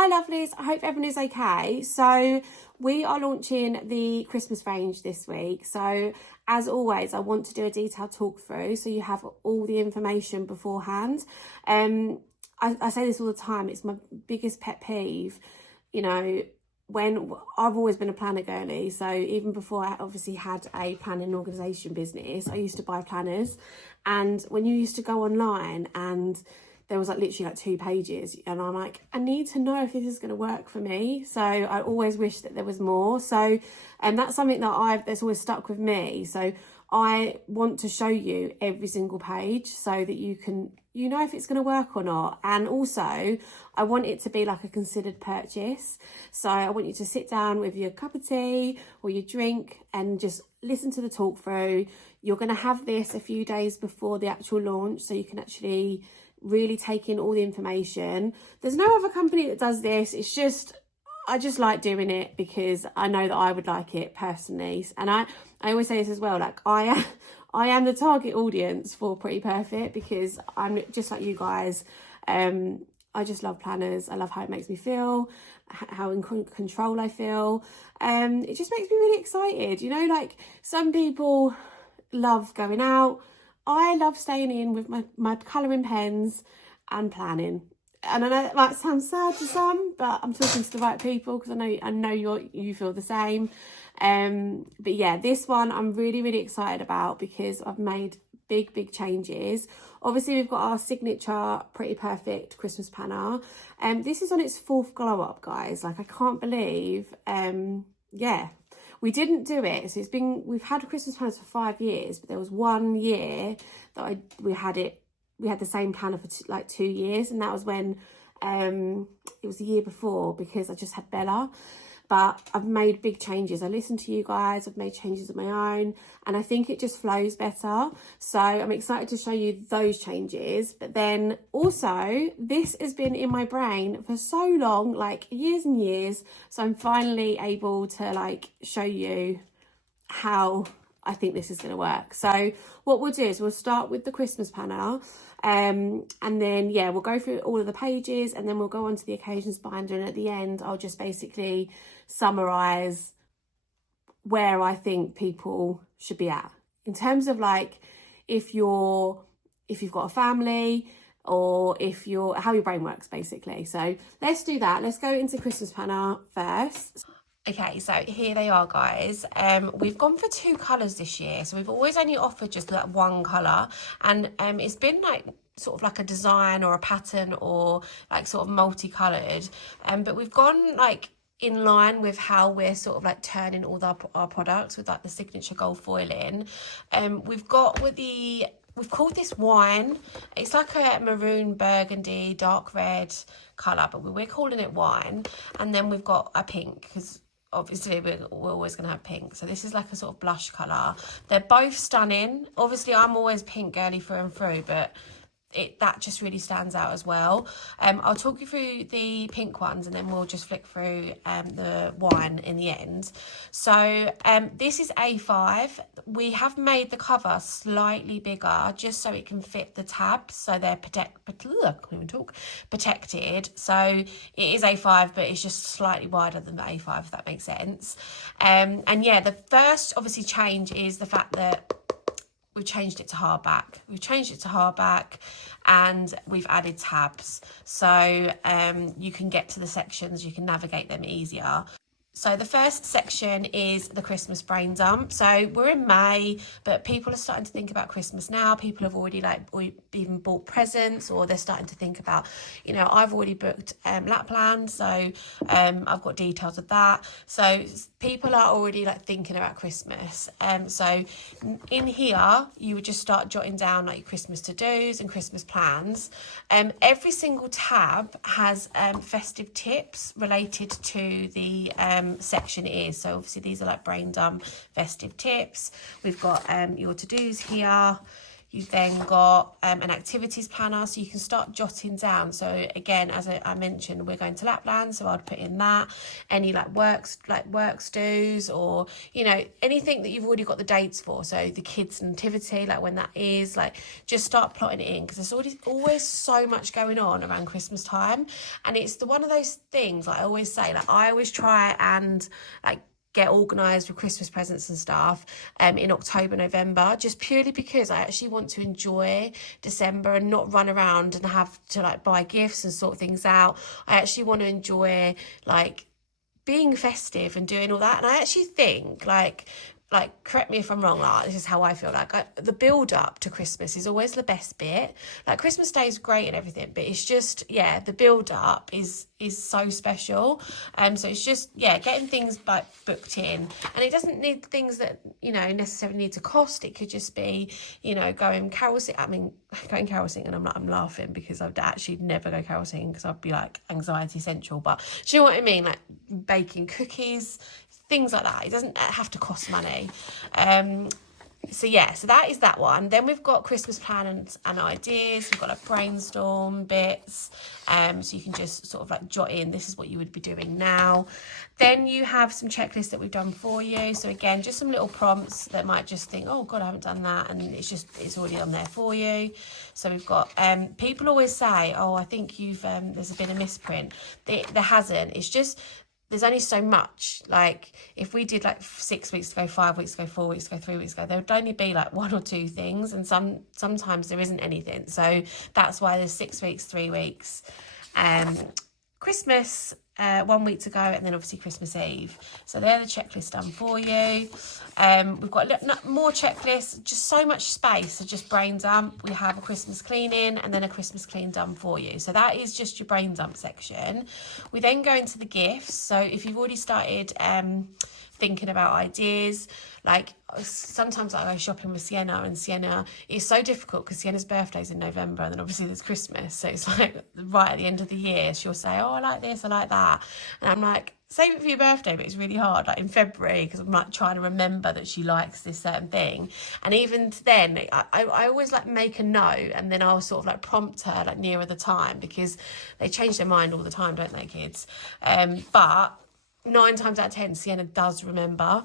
Hi lovelies, I hope everyone is okay. So we are launching the Christmas range this week. So as always, I want to do a detailed talk through so you have all the information beforehand. I say this all the time, it's my biggest pet peeve, you know, when I've always been a planner girly. So even before I obviously had a planning and organisation business, I used to buy planners. And when you used to go online and there was like literally like 2 pages and I'm like, I need to know if this is going to work for me. So I always wish that there was more. So that's something that's always stuck with me. So I want to show you every single page so that you know if it's going to work or not. And also I want it to be like a considered purchase. So I want you to sit down with your cup of tea or your drink and just listen to the talk through. You're going to have this a few days before the actual launch so you can actually really take in all the information. There's no other company that does this. It's just, I just like doing it because I know that I would like it personally. And I always say this as well, like I am the target audience for Pretty Perfect because I'm just like you guys. I just love planners. I love how it makes me feel, how in control I feel. It just makes me really excited. You know, like some people love going out. I love staying in with my colouring pens and planning. And I know that might sound sad to some, but I'm talking to the right people because I know you feel the same. But yeah, this one I'm really, really excited about because I've made big changes. Obviously, we've got our signature Pretty Perfect Christmas planner. This is on its 4th glow up, guys. Like I can't believe, yeah. We didn't do it, so we've had Christmas planners for 5 years, but there was 1 year that we had the same planner for like 2 years, and that was when it was the year before because I just had Bella. But I've made big changes. I listened to you guys, I've made changes of my own, and I think it just flows better. So I'm excited to show you those changes. But then also, this has been in my brain for so long, like years and years. So I'm finally able to like show you how I think this is going to work. So what we'll do is we'll start with the Christmas planner, and then yeah, we'll go through all of the pages, and then we'll go on to the occasions binder, and at the end I'll just basically summarize where I think people should be at in terms of like if you've got a family or how your brain works basically. So let's do that. Let's go into Christmas planner first. Okay, so here they are, guys. We've gone for 2 colours this year, so we've always only offered just like 1 colour, and it's been like sort of like a design or a pattern or like sort of multicoloured, but we've gone like in line with how we're sort of like turning all our products with like the signature gold foiling. We've called this wine. It's like a maroon burgundy dark red colour, but we're calling it wine. And then we've got a pink because obviously we're always going to have pink. So this is like a sort of blush colour. They're both stunning. Obviously I'm always pink girly through and through, but that just really stands out as well. I'll talk you through the pink ones and then we'll just flick through the wine in the end. So this is A5. We have made the cover slightly bigger just so it can fit the tabs, so they're protected. So it is A5, but it's just slightly wider than the A5, if that makes sense. And yeah, the first obviously change is the fact that we've changed it to hardback. And we've added tabs, so you can get to the sections, you can navigate them easier. So the first section is the Christmas brain dump. So we're in May, but people are starting to think about Christmas now. People have already even bought presents, or they're starting to think about, you know, I've already booked Lapland, so I've got details of that. So people are already like thinking about Christmas. So in here, you would just start jotting down like your Christmas to-dos and Christmas plans. Every single tab has festive tips related to the section it is. So obviously these are like brain dump festive tips. We've got your to-dos here, You've then got an activities planner, so you can start jotting down. So again, as I mentioned, we're going to Lapland, so I'd put in that. Any like works dues, or you know, anything that you've already got the dates for. So the kids' nativity, like when that is, like just start plotting it in, because there's always so much going on around Christmas time, and it's one of those things, like I always say, like I always try and like get organised with Christmas presents and stuff in October, November, just purely because I actually want to enjoy December and not run around and have to like buy gifts and sort things out. I actually want to enjoy like being festive and doing all that. And I actually think like correct me if I'm wrong, like this is how I feel, like the build up to Christmas is always the best bit. Like Christmas Day is great and everything, but it's just, yeah, the build up is so special. So it's just, yeah, getting things like booked in, and it doesn't need things that, you know, necessarily need to cost. It could just be, you know, going carol singing, and I'm laughing because I'd actually never go carol singing because I'd be like anxiety central, but do you know what I mean, like baking cookies, things like that. It doesn't have to cost money. So yeah, so that is that one. Then we've got Christmas plans and ideas. We've got like brainstorm bits. So you can just sort of like jot in, this is what you would be doing now. Then you have some checklists that we've done for you. So again, just some little prompts that might just think, oh God, I haven't done that. And it's already on there for you. So we've got, people always say, oh, I think there's been a misprint. There hasn't. It's just, there's only so much. Like if we did like 6 weeks ago, 5 weeks ago, 4 weeks ago, 3 weeks ago, there would only be like 1 or 2 things, and sometimes there isn't anything. So that's why there's 6 weeks, 3 weeks, Christmas 1 week to go, and then obviously Christmas Eve. So they're the checklists done for you. We've got more checklists, just so much space, so just brain dump. We have a Christmas cleaning and then a Christmas clean done for you. So that is just your brain dump section. We then go into the gifts. So if you've already started thinking about ideas, like sometimes I go shopping with Sienna, and Sienna is so difficult because Sienna's birthday's in November, and then obviously there's Christmas, so it's like right at the end of the year she'll say, oh, I like this, I like that, and I'm like, save it for your birthday. But it's really hard, like in February, because I'm like trying to remember that she likes this certain thing. And even then I always like make a note, and then I'll sort of like prompt her like nearer the time, because they change their mind all the time, don't they, kids? But 9 times out of 10, Sienna does remember.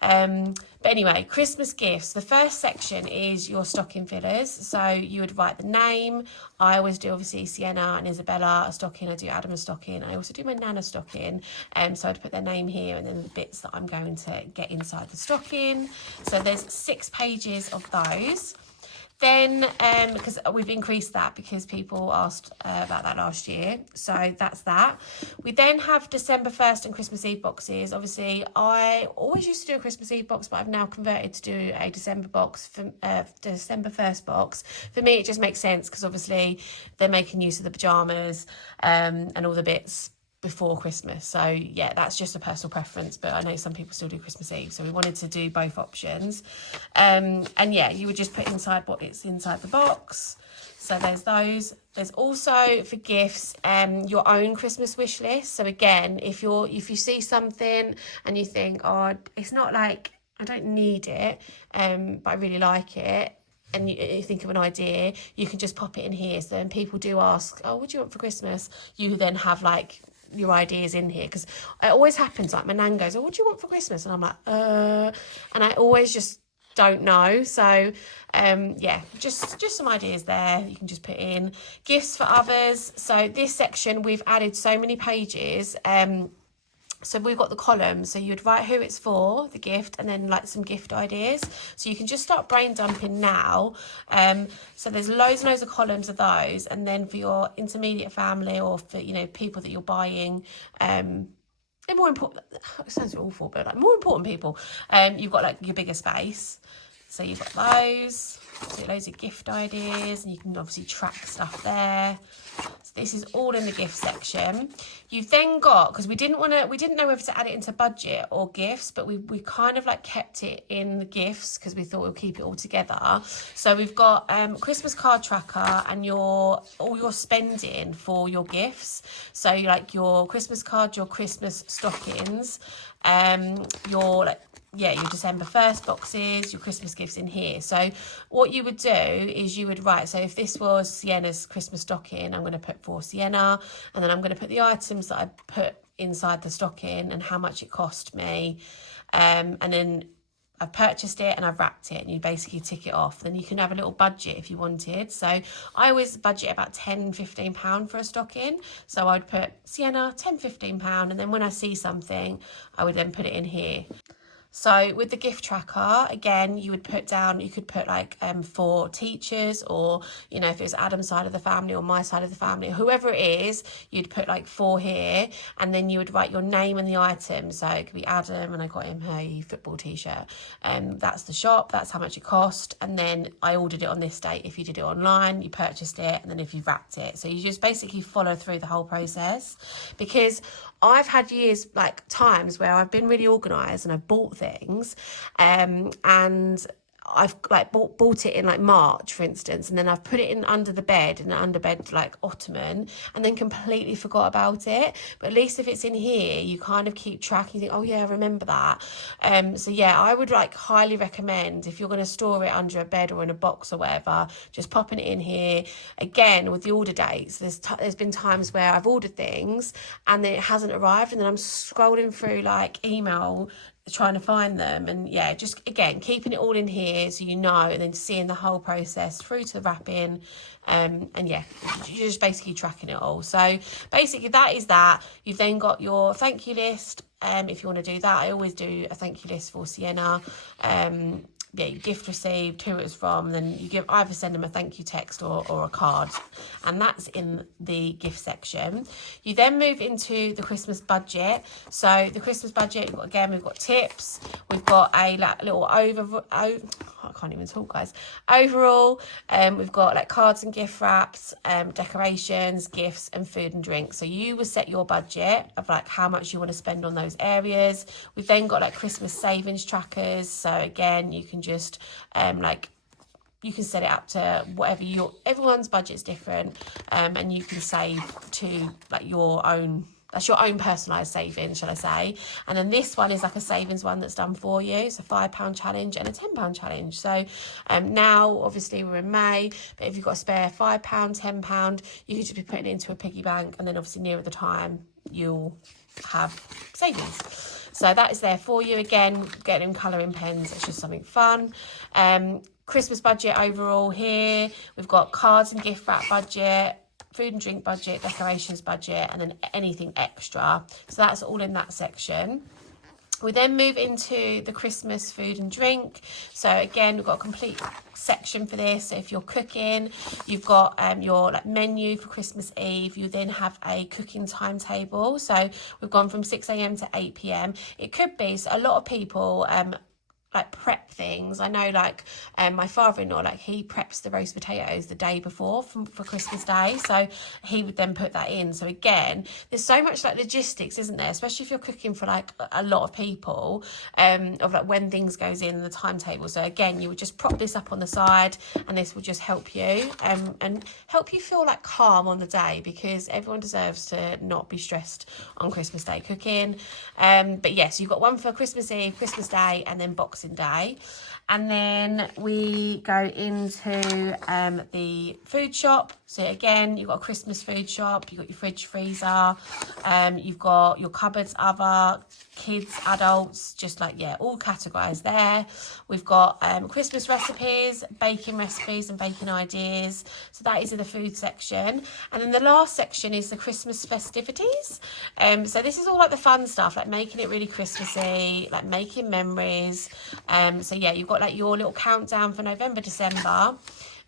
But anyway, Christmas gifts. The first section is your stocking fillers. So you would write the name. I always do, obviously, Sienna and Isabella a stocking. I do Adam a stocking. I also do my Nana stocking. So I'd put their name here, and then the bits that I'm going to get inside the stocking. So there's 6 pages of those. Then, because we've increased that because people asked about that last year. So that's that. We then have December 1st and Christmas Eve boxes. Obviously, I always used to do a Christmas Eve box, but I've now converted to do a December box, for December 1st box. For me, it just makes sense because obviously they're making use of the pyjamas and all the bits before Christmas. So yeah, that's just a personal preference, but I know some people still do Christmas Eve, so we wanted to do both options. And yeah, you would just put inside what it's inside the box. So there's those. There's also for gifts your own Christmas wish list. So again, if you see something and you think, oh, it's not like I don't need it, but I really like it, and you think of an idea, you can just pop it in here. So then people do ask, oh, what do you want for Christmas? You then have like your ideas in here, because it always happens, like my nan goes, oh, what do you want for Christmas? And I'm like, and I always just don't know. So yeah, just some ideas there you can just put in. Gifts for others. So this section, we've added so many pages. So we've got the columns, so you'd write who it's for, the gift, and then like some gift ideas. So you can just start brain dumping now. So there's loads and loads of columns of those, and then for your intermediate family, or for, you know, people that you're buying, they're more important, it sounds awful, but like more important people, you've got like your bigger space. So you've got those, so loads of gift ideas, and you can obviously track stuff there. So this is all in the gift section. You've then got, because we didn't know whether to add it into budget or gifts, but we kind of like kept it in the gifts because we thought we'll keep it all together. So we've got Christmas card tracker and all your spending for your gifts. So like your Christmas card, your Christmas stockings, your like yeah, your December 1st boxes, your Christmas gifts in here. So what you would do is you would write, so if this was Sienna's Christmas stocking, I'm going to put for Sienna, and then I'm going to put the items that I put inside the stocking and how much it cost me, and then I've purchased it and I've wrapped it, and you basically tick it off. Then you can have a little budget if you wanted. So I always budget about £10-15 for a stocking. So I'd put Sienna, £10-15, and then when I see something, I would then put it in here. So with the gift tracker, again, you would put down, you could put like for teachers, or, you know, if it was Adam's side of the family or my side of the family, whoever it is, you'd put like for here, and then you would write your name and the item. So it could be Adam, and I got him her football t-shirt. That's the shop, that's how much it cost. And then I ordered it on this date. If you did it online, you purchased it, and then if you wrapped it. So you just basically follow through the whole process, because I've had years, like times where I've been really organised and I've bought things, and I've like bought it in like March, for instance, and then I've put it in under the bed, in an underbed like ottoman, and then completely forgot about it. But at least if it's in here, you kind of keep track. You think, oh yeah, I remember that. So yeah, I would like highly recommend, if you're going to store it under a bed or in a box or whatever, just popping it in here. Again, with the order dates, there's been times where I've ordered things and then it hasn't arrived, and then I'm scrolling through like email trying to find them. And yeah, just again keeping it all in here so you know, and then seeing the whole process through to the wrapping, and yeah, you're just basically tracking it all. So basically that is that. You've then got your thank you list. If you want to do that, I always do a thank you list for Sienna. Yeah, your gift received, who it was from, then you either send them a thank you text or a card, and that's in the gift section. You then move into the Christmas budget. So the Christmas budget, we've got tips, we've got a like little I can't even talk, guys. Overall, we've got like cards and gift wraps, decorations, gifts, and food and drink. So you will set your budget of like how much you want to spend on those areas. We've then got like Christmas savings trackers. So again, you can just you can set it up to whatever everyone's budget's different, and you can save to like your own. That's your own personalised savings, shall I say. And then this one is like a savings one that's done for you. It's a £5 challenge and a £10 challenge. So now, obviously, we're in May, but if you've got a spare £5, £10, you can just be putting it into a piggy bank. And then obviously nearer the time, you'll have savings. So that is there for you. Again, getting colouring pens, it's just something fun. Christmas budget overall here. We've got cards and gift wrap budget, food and drink budget, decorations budget, and then anything extra. So that's all in that section. We then move into the Christmas food and drink. So again, we've got a complete section for this. So if you're cooking, you've got your like menu for Christmas Eve. You then have a cooking timetable. So we've gone from 6 a.m. to 8 p.m. It could be, so a lot of people like prep things. I know like my father-in-law, like he preps the roast potatoes the day before for Christmas Day, so he would then put that in. So again, there's so much like logistics, isn't there, especially if you're cooking for like a lot of people, of like when things goes in the timetable. So again, you would just prop this up on the side, and this will just help you and help you feel like calm on the day, because everyone deserves to not be stressed on Christmas Day cooking. But yes, you've got one for Christmas Eve, Christmas Day, and then Boxing Day. And then we go into the food shop. So again, you've got a Christmas food shop, you've got your fridge, freezer, you've got your cupboards, other, kids, adults, just like, yeah, all categorised there. We've got Christmas recipes, baking recipes and baking ideas. So that is in the food section. And then the last section is the Christmas festivities. So this is all like the fun stuff, like making it really Christmassy, like making memories. So yeah, you've got like your little countdown for November, December,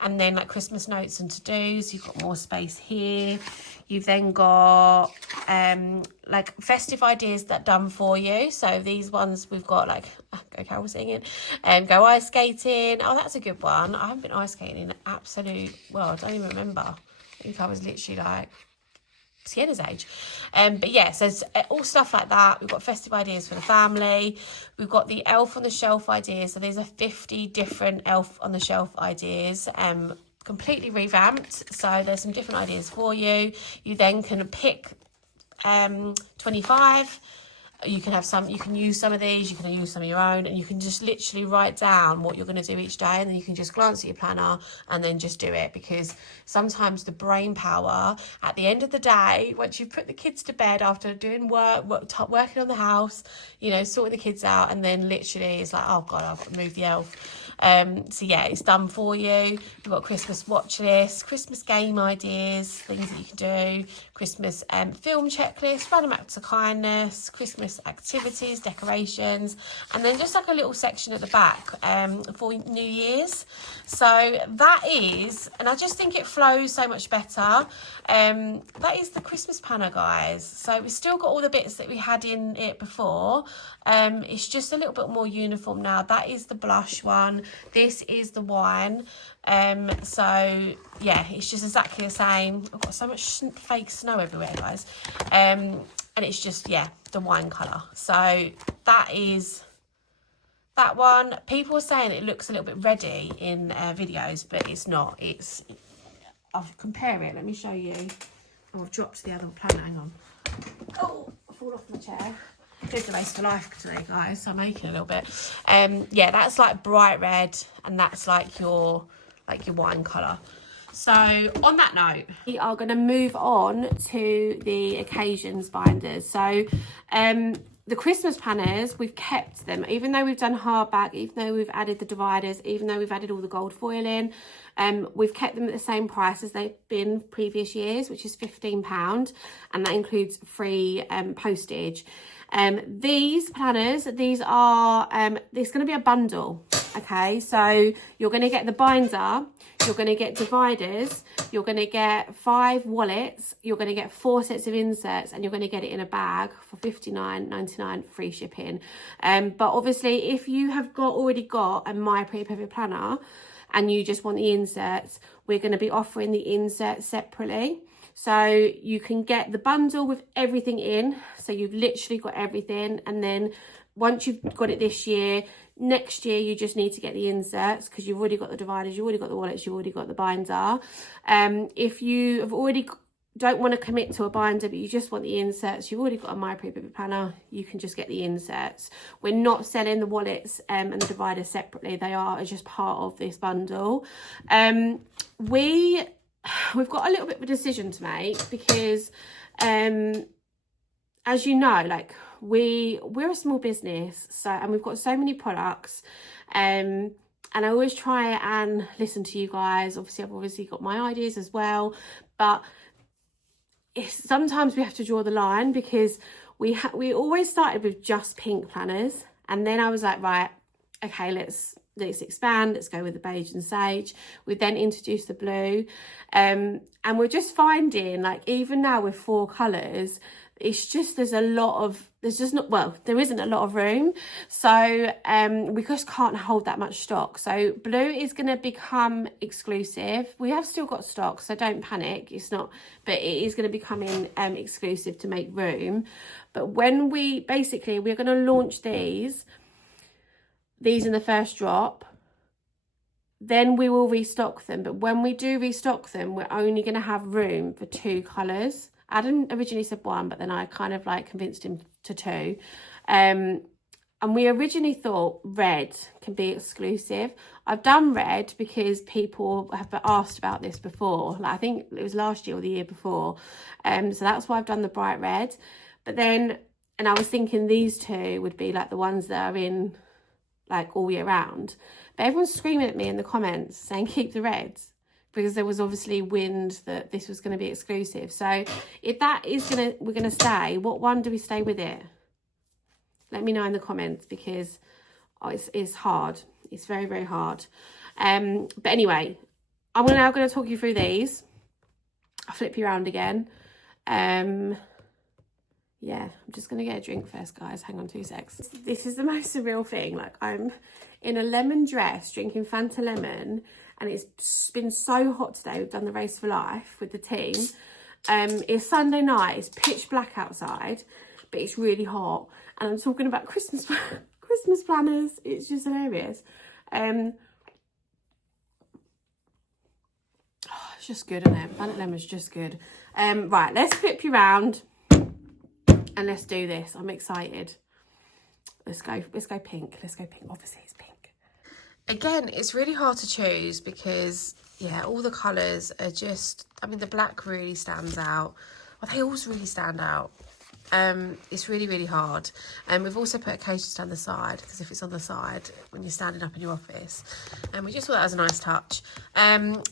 and then like Christmas notes and to-dos. You've got more space here. You've then got like festive ideas that done for you. So these ones we've got like go Carol singing, go ice skating. Oh, that's a good one. I haven't been ice skating in absolute, well, I don't even remember. I think I was literally like Sienna's age. But yeah, so it's all stuff like that. We've got festive ideas for the family. We've got the elf on the shelf ideas. So these are 50 different elf on the shelf ideas, completely revamped. So there's some different ideas for you. You then can pick 25 You can use some of these, you can use some of your own, and you can just literally write down what you're going to do each day, and then you can just glance at your planner and then just do it, because sometimes the brain power at the end of the day, once you've put the kids to bed after doing working on the house, you know, sorting the kids out, and then literally it's like, oh God, I've got to move the elf. So yeah, it's done for you. You've got a Christmas watch list, Christmas game ideas, things that you can do, Christmas film checklist, random acts of kindness, Christmas activities, decorations, and then just like a little section at the back for New Year's. So that is, and I just think it flows so much better. That is the Christmas planner, guys. So we've still got all the bits that we had in it before. It's just a little bit more uniform now. That is the blush one. This is the wine. So yeah, it's just exactly the same. I've got so much fake snow everywhere, guys. And it's just, yeah, the wine colour. So that is that one. People are saying it looks a little bit reddy in videos, but it's not. It's, I'll compare it. Let me show you. Oh, I've dropped the other planner. Hang on. Oh, I fall off my chair. It's a race for life today, guys, so I'm making a little bit. Yeah, that's like bright red, and that's like your wine colour. So on that note, we are going to move on to the occasions binders. So the Christmas planners, we've kept them, even though we've done hardback, even though we've added the dividers, even though we've added all the gold foil in, we've kept them at the same price as they've been previous years, which is £15, and that includes free postage. These planners, these are, there's going to be a bundle, okay? So you're going to get the binder, you're going to get dividers, you're going to get 5 wallets, you're going to get 4 sets of inserts, and you're going to get it in a bag for $59.99 free shipping. But obviously, if you have already got a My Pretty Perfect planner and you just want the inserts, we're going to be offering the inserts separately. So you can get the bundle with everything in. So you've literally got everything. And then once you've got it this year, next year you just need to get the inserts, because you've already got the dividers, you've already got the wallets, you've already got the binder. If you have already don't want to commit to a binder, but you just want the inserts, you've already got a My Pretty Perfect planner, you can just get the inserts. We're not selling the wallets and the dividers separately. They are just part of this bundle. We've got a little bit of a decision to make, because as you know, like we're a small business, so, and we've got so many products, and I always try and listen to you guys. Obviously I've obviously got my ideas as well, but sometimes we have to draw the line, because we always started with just pink planners, and then I was like, right, okay, let's expand, let's go with the beige and sage. We then introduced the blue, and we're just finding, like, even now with 4 colours, it's just there isn't a lot of room, so we just can't hold that much stock. So blue is going to become exclusive. We have still got stock, so don't panic, it's not, but it is going to become exclusive to make room. But when we're going to launch these in the first drop, then we will restock them. But when we do restock them, we're only going to have room for 2 colours. Adam originally said 1, but then I kind of like convinced him to 2. And we originally thought red can be exclusive. I've done red because people have asked about this before. Like, I think it was last year or the year before. So that's why I've done the bright red. But then, and I was thinking these 2 would be like the ones that are in like all year round. But everyone's screaming at me in the comments saying keep the reds, because there was obviously wind that this was going to be exclusive. So if that is we're gonna stay, what one do we stay with it? Let me know in the comments, because it's hard. It's very, very hard. But anyway, I'm now going to talk you through these. I'll flip you around again. Yeah, I'm just going to get a drink first, guys. Hang on 2 secs. This is the most surreal thing. Like, I'm in a lemon dress drinking Fanta Lemon, and it's been so hot today. We've done the Race for Life with the team. It's Sunday night. It's pitch black outside, but it's really hot. And I'm talking about Christmas planners. It's just hilarious. Oh, it's just good, isn't it? Fanta Lemon's just good. Right, let's flip you around And let's do this. I'm excited. Let's go pink. Obviously it's pink. Again, it's really hard to choose because, yeah, all the colours are just, I mean, the black really stands out. Well, they all really stand out. It's really, really hard. And we've also put occasions down the side, because if it's on the side when you're standing up in your office, and we just thought that was a nice touch.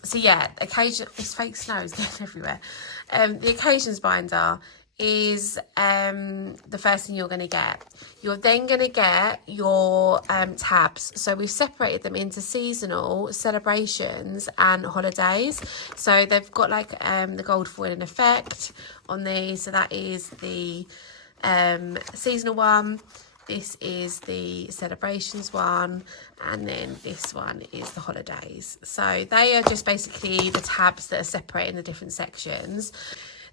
So yeah, occasion, it's fake snow is getting everywhere. The occasions binder is the first thing you're going to get. You're then going to get your tabs. So we've separated them into seasonal, celebrations and holidays. So they've got like the gold foil in effect on these. So that is the seasonal one. This is the celebrations one, and then this one is the holidays. So they are just basically the tabs that are separating the different sections.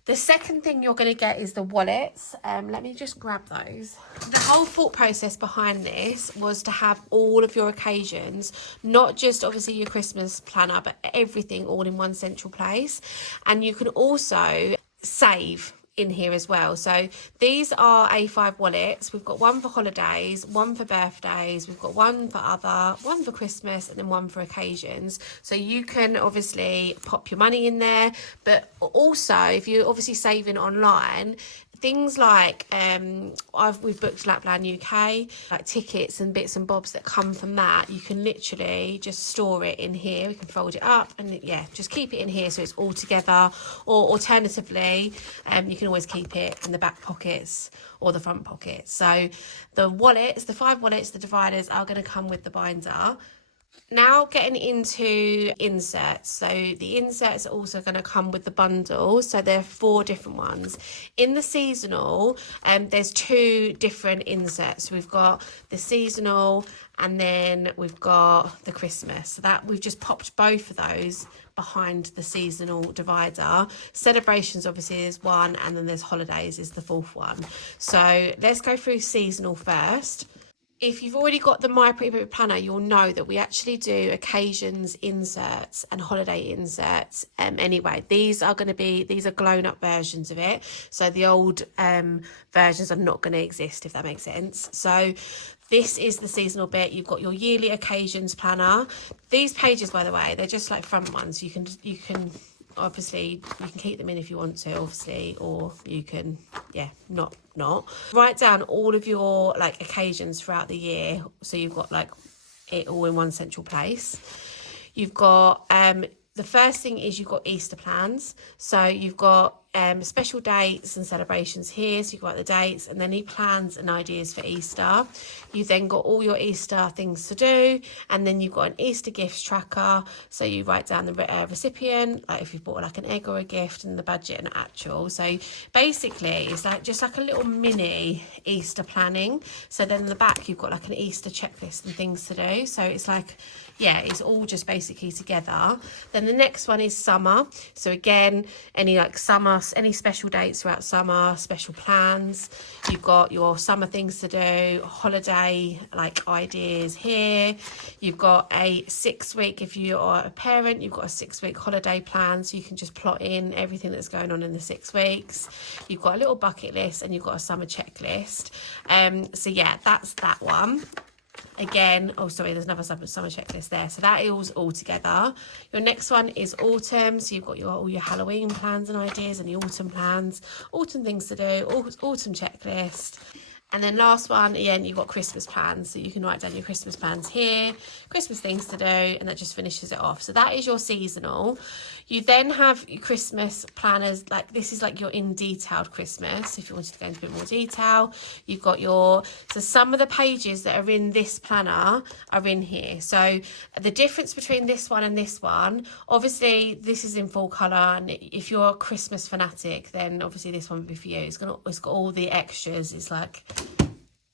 The second thing you're going to get is the wallets. Let me just grab those. The whole thought process behind this was to have all of your occasions, not just obviously your Christmas planner, but everything all in one central place. And you can also save in here as well. So these are A5 wallets. We've got one for holidays, one for birthdays, we've got one for other, one for Christmas, and then one for occasions. So you can obviously pop your money in there, but also if you're obviously saving online, things like we've booked Lapland UK, like tickets and bits and bobs that come from that, you can literally just store it in here. We can fold it up and yeah, just keep it in here so it's all together. Or alternatively, you can always keep it in the back pockets or the front pockets. So the wallets, the 5 wallets, the dividers are going to come with the binder. Now getting into inserts. So the inserts are also going to come with the bundle. So there are 4 different ones. In the seasonal, there's 2 different inserts. We've got the seasonal and then we've got the Christmas. So that we've just popped both of those behind the seasonal divider. Celebrations obviously is one, and then there's holidays is the 4th one. So let's go through seasonal first. If you've already got the My Pretty Baby Planner, you'll know that we actually do occasions inserts and holiday inserts anyway. These are glown up versions of it. So the old versions are not going to exist, if that makes sense. So this is the seasonal bit. You've got your yearly occasions planner. These pages, by the way, they're just like front ones. You can obviously you can keep them in if you want to, obviously, or you can not write down all of your like occasions throughout the year, so you've got like it all in one central place. You've got the first thing is you've got Easter plans. So you've got special dates and celebrations here. So you've got the dates and then any plans and ideas for Easter. You've then got all your Easter things to do. And then you've got an Easter gifts tracker. So you write down the recipient, like if you've bought like an egg or a gift, and the budget and actual. So basically it's like just like a little mini Easter planning. So then in the back you've got like an Easter checklist and things to do. So it's like, yeah, it's all just basically together. Then the next one is summer. So again, any like summer, any special dates throughout summer, special plans. You've got your summer things to do, holiday like ideas here. You've got a 6-week, if you are a parent, you've got a 6-week holiday plan, so you can just plot in everything that's going on in the 6 weeks. You've got a little bucket list and you've got a summer checklist. So yeah, that's that one. Again, oh sorry, there's another summer checklist there. So that is all together. Your next one is autumn. So you've got all your Halloween plans and ideas and the autumn plans, autumn things to do, autumn checklist. And then last one, again, you've got Christmas plans. So you can write down your Christmas plans here, Christmas things to do, and that just finishes it off. So that is your seasonal. You then have your Christmas planners, like this is like your in detailed Christmas, if you wanted to go into a bit more detail. You've got so some of the pages that are in this planner are in here. So the difference between this one and this one, obviously this is in full colour, and if you're a Christmas fanatic, then obviously this one would be for you. It's got all the extras. It's like,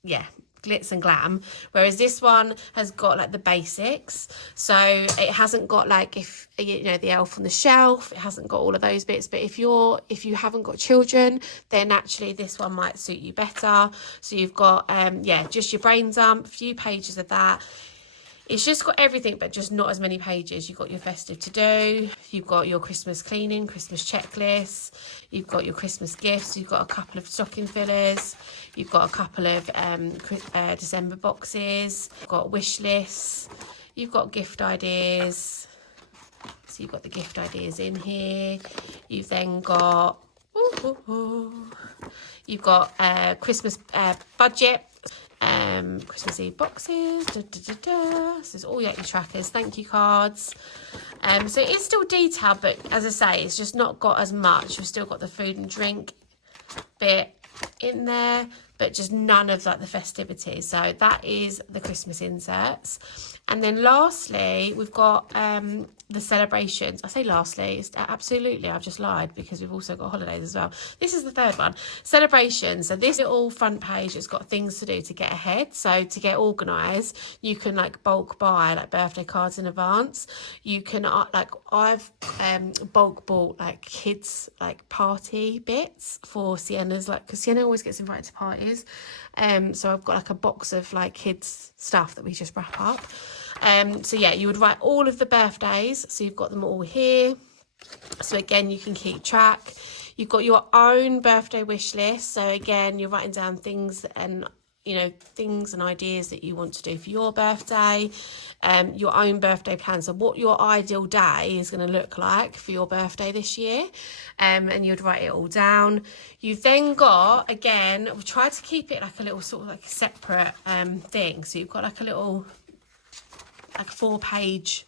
yeah, glitz and glam, whereas this one has got like the basics. So it hasn't got like, if you know, the elf on the shelf, it hasn't got all of those bits. But if you haven't got children, then actually this one might suit you better. So you've got just your brain dump, a few pages of that. It's just got everything, but just not as many pages. You've got your festive to do, you've got your Christmas cleaning, Christmas checklist, you've got your Christmas gifts, you've got a couple of stocking fillers, you've got a couple of December boxes, you've got wish lists, you've got gift ideas. So you've got the gift ideas in here. You've then got, you've got Christmas budget. Christmas Eve boxes, This is all your trackers, thank you cards. So it is still detailed, but as I say, it's just not got as much. We've still got the food and drink bit in there, but just none of like the festivities. So that is the Christmas inserts. And then lastly, we've got the celebrations. I say lastly, it's absolutely, I've just lied, because we've also got holidays as well. This is the third one, celebrations. So this little front page, it's got things to do to get ahead. So to get organised, you can like bulk buy like birthday cards in advance. You can like, I've bulk bought like kids like party bits for Sienna's, like, because Sienna always gets invited to parties. So I've got like a box of like kids stuff that we just wrap up. So yeah, you would write all of the birthdays, so you've got them all here, so again you can keep track. You've got your own birthday wish list, so again you're writing down things and things and ideas that you want to do for your birthday. Your own birthday plan, so what your ideal day is going to look like for your birthday this year, and you'd write it all down. You've then got, again, we tried to keep it like a little sort of like a separate thing, so you've got like a little like 4-page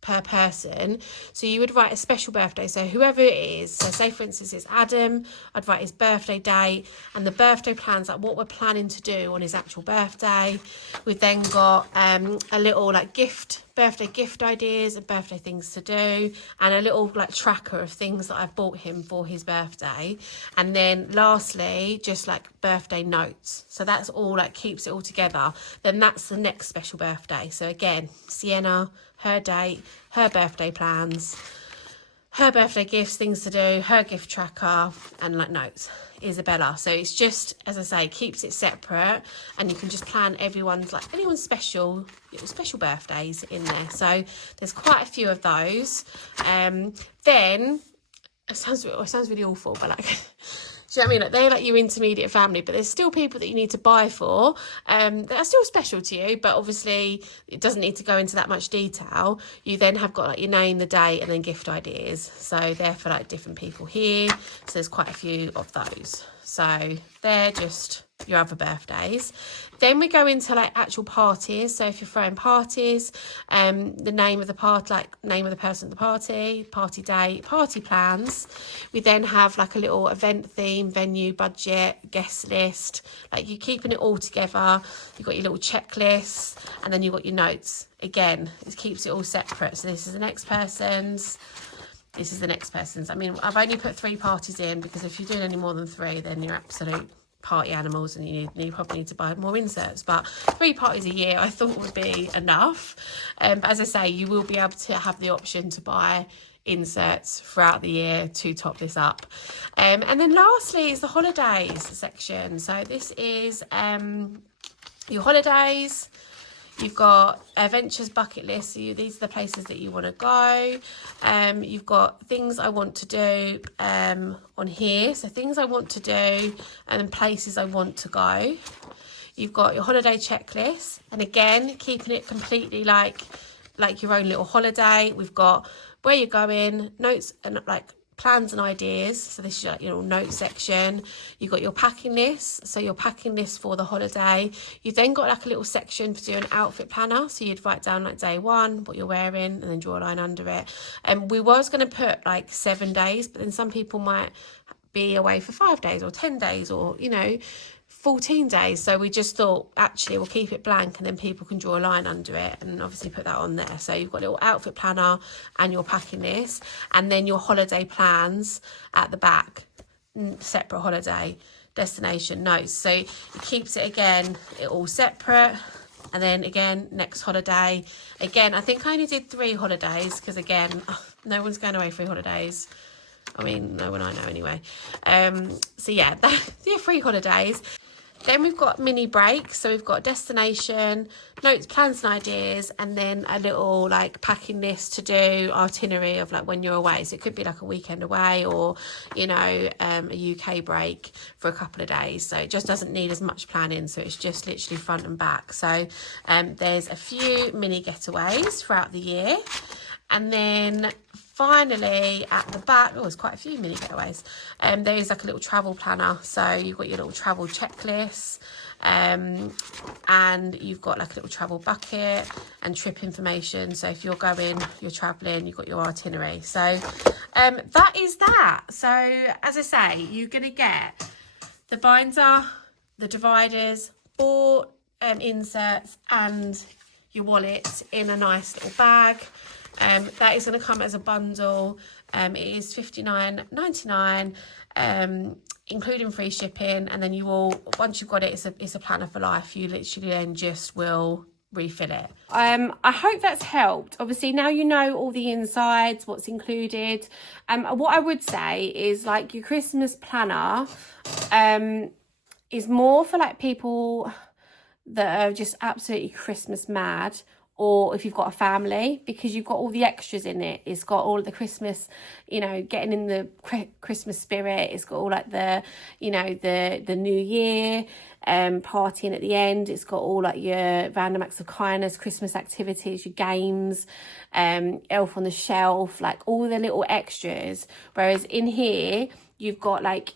per person. So you would write a special birthday, so whoever it is, so say for instance it's Adam, I'd write his birthday date and the birthday plans, like what we're planning to do on his actual birthday. We've then got a little like birthday gift ideas and birthday things to do, and a little like tracker of things that I've bought him for his birthday. And then lastly, just like birthday notes, so that's all like keeps it all together. Then that's the next special birthday. So again, Sienna, her date, her birthday plans, her birthday gifts, things to do, her gift tracker, and like notes. Isabella. So it's just, as I say, keeps it separate, and you can just plan anyone's special birthdays in there. So there's quite a few of those. Then it sounds really awful, but like, do you know what I mean? Like, they're like your intermediate family, but there's still people that you need to buy for that are still special to you, but obviously it doesn't need to go into that much detail. You then have got like your name, the date, and then gift ideas. So they're for like different people here. So there's quite a few of those. So they're just your other birthdays. Then we go into like actual parties. So if you're throwing parties, the name of the party, like name of the person at the party, party date, party plans. We then have like a little event theme, venue, budget, guest list. Like you're keeping it all together. You've got your little checklist, and then you've got your notes. Again, it keeps it all separate. So this is the next person's. This is the next person's. I mean, I've only put 3 parties in, because if you're doing any more than 3, then you're absolute party animals, and you probably need to buy more inserts. But 3 parties a year I thought would be enough. But as I say, you will be able to have the option to buy inserts throughout the year to top this up. And then lastly is the holidays section. So this is your holidays. You've got adventures bucket list. So these are the places that you want to go. You've got things I want to do on here. So things I want to do, and then places I want to go. You've got your holiday checklist, and again, keeping it completely like your own little holiday. We've got where you're going, notes, and like plans and ideas. So this is like your note section. You've got your packing list, so your packing list for the holiday. You've then got like a little section for doing outfit planner, so you'd write down like day 1 what you're wearing, and then draw a line under it. And we was going to put like 7 days, but then some people might be away for 5 days or 10 days, or 14 days. So we just thought, actually, we'll keep it blank, and then people can draw a line under it and obviously put that on there. So you've got a little outfit planner and your packing list, and then your holiday plans at the back, separate holiday destination notes. So it keeps it, again, it all separate. And then again, next holiday. Again, I think I only did 3 holidays, because again, no one's going away 3 holidays. I mean, no one I know anyway. So yeah, they're 3 holidays. Then we've got mini breaks. So we've got destination, notes, plans and ideas, and then a little like packing list to do itinerary of like when you're away. So it could be like a weekend away, or, you know, a UK break for a couple of days. So it just doesn't need as much planning. So it's just literally front and back. So there's a few mini getaways throughout the year. And then finally at the back, oh, there's quite a few mini getaways. There is like a little travel planner. So you've got your little travel checklist, and you've got like a little travel bucket and trip information. So if you're going, you're traveling, you've got your itinerary. So that is that. So as I say, you're going to get the binder, the dividers, 4 inserts and your wallet in a nice little bag. That is going to come as a bundle. It is $59.99, including free shipping. And then you will, once you've got it, it's a planner for life. You literally then just will refill it. I hope that's helped. Obviously now you know all the insides, what's included. What I would say is like your Christmas planner is more for like people that are just absolutely Christmas mad, or if you've got a family, because you've got all the extras in it. It's got all of the Christmas, you know, getting in the Christmas spirit. It's got all like the, you know, the New Year, partying at the end. It's got all like your random acts of kindness, Christmas activities, your games, Elf on the Shelf, like all the little extras. Whereas in here, you've got like,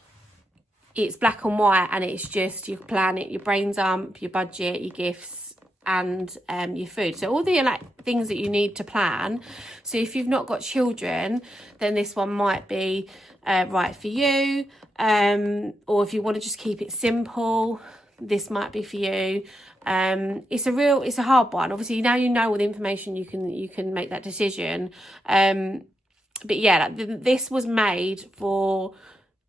it's black and white, and it's just your planet, your brain dump, your budget, your gifts, and your food. So all the like things that you need to plan. So if you've not got children, then this one might be right for you. Or if you want to just keep it simple, this might be for you. It's a hard one. Obviously now you know all the information, you can make that decision. But yeah, this was made for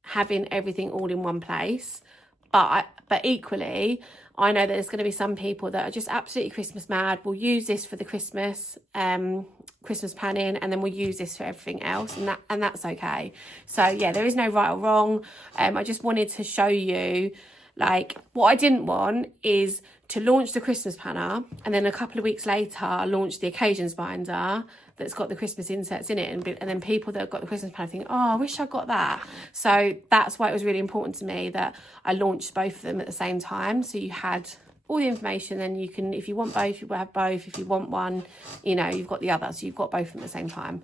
having everything all in one place. But equally, I know that there's going to be some people that are just absolutely Christmas mad. We'll use this for the Christmas planning, and then we'll use this for everything else, and that's okay. So yeah, there is no right or wrong. I just wanted to show you, like, what I didn't want is to launch the Christmas planner and then a couple of weeks later launch the occasions binder that's got the Christmas inserts in it, and then people that have got the Christmas planner think, oh, I wish I got that. So that's why it was really important to me that I launched both of them at the same time, so you had all the information. Then you can, if you want both, you will have both. If you want one, you know, you've got the other, so you've got both of them at the same time.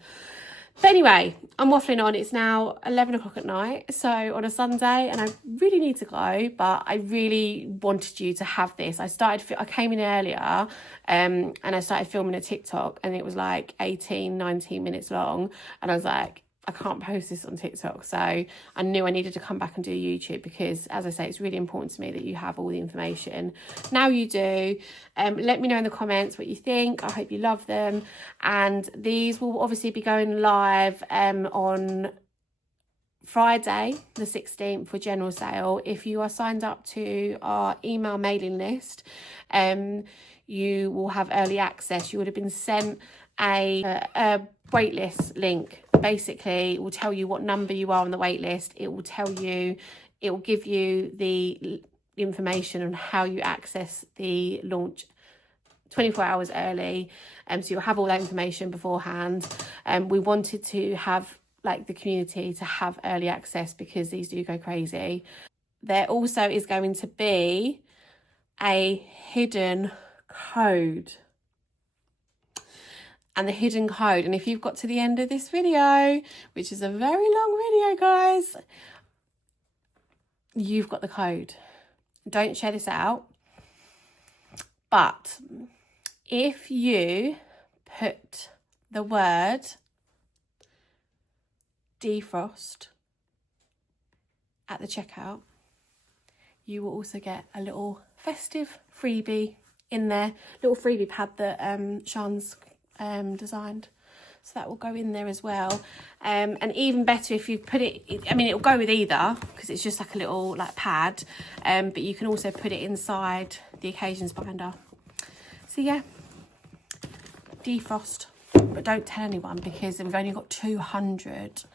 But anyway, I'm waffling on. It's now 11 o'clock at night, so on a Sunday, and I really need to go, but I really wanted you to have this. I came in earlier, and I started filming a TikTok, and it was like 19 minutes long, and I was like, I can't post this on TikTok. So I knew I needed to come back and do YouTube, because as I say, it's really important to me that you have all the information. Now you do. Let me know in the comments what you think. I hope you love them. And these will obviously be going live on Friday the 16th for general sale. If you are signed up to our email mailing list, you will have early access. You would have been sent a waitlist link. Basically, it will tell you what number you are on the wait list. It will give you the information on how you access the launch 24 hours early. So you'll have all that information beforehand. We wanted to have like the community to have early access, because these do go crazy. There also is going to be a hidden code. And the hidden code, and if you've got to the end of this video, which is a very long video, guys, you've got the code. Don't share this out, but if you put the word defrost at the checkout, you will also get a little festive freebie in there, little freebie pad that Sean's designed, so that will go in there as well. And even better if you put it, I mean, it'll go with either, because it's just like a little like pad, but you can also put it inside the occasions binder. So yeah, defrost, but don't tell anyone, because we've only got 200.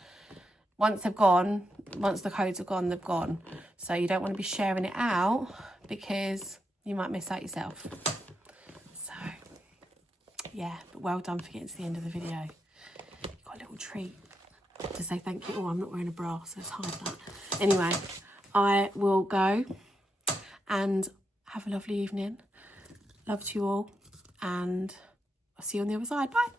Once the codes are gone, they've gone. So you don't want to be sharing it out, because you might miss out yourself. So yeah, but well done for getting to the end of the video. You've got a little treat to say thank you. Oh, I'm not wearing a bra, so it's hard that. Anyway, I will go and have a lovely evening. Love to you all, and I'll see you on the other side. Bye.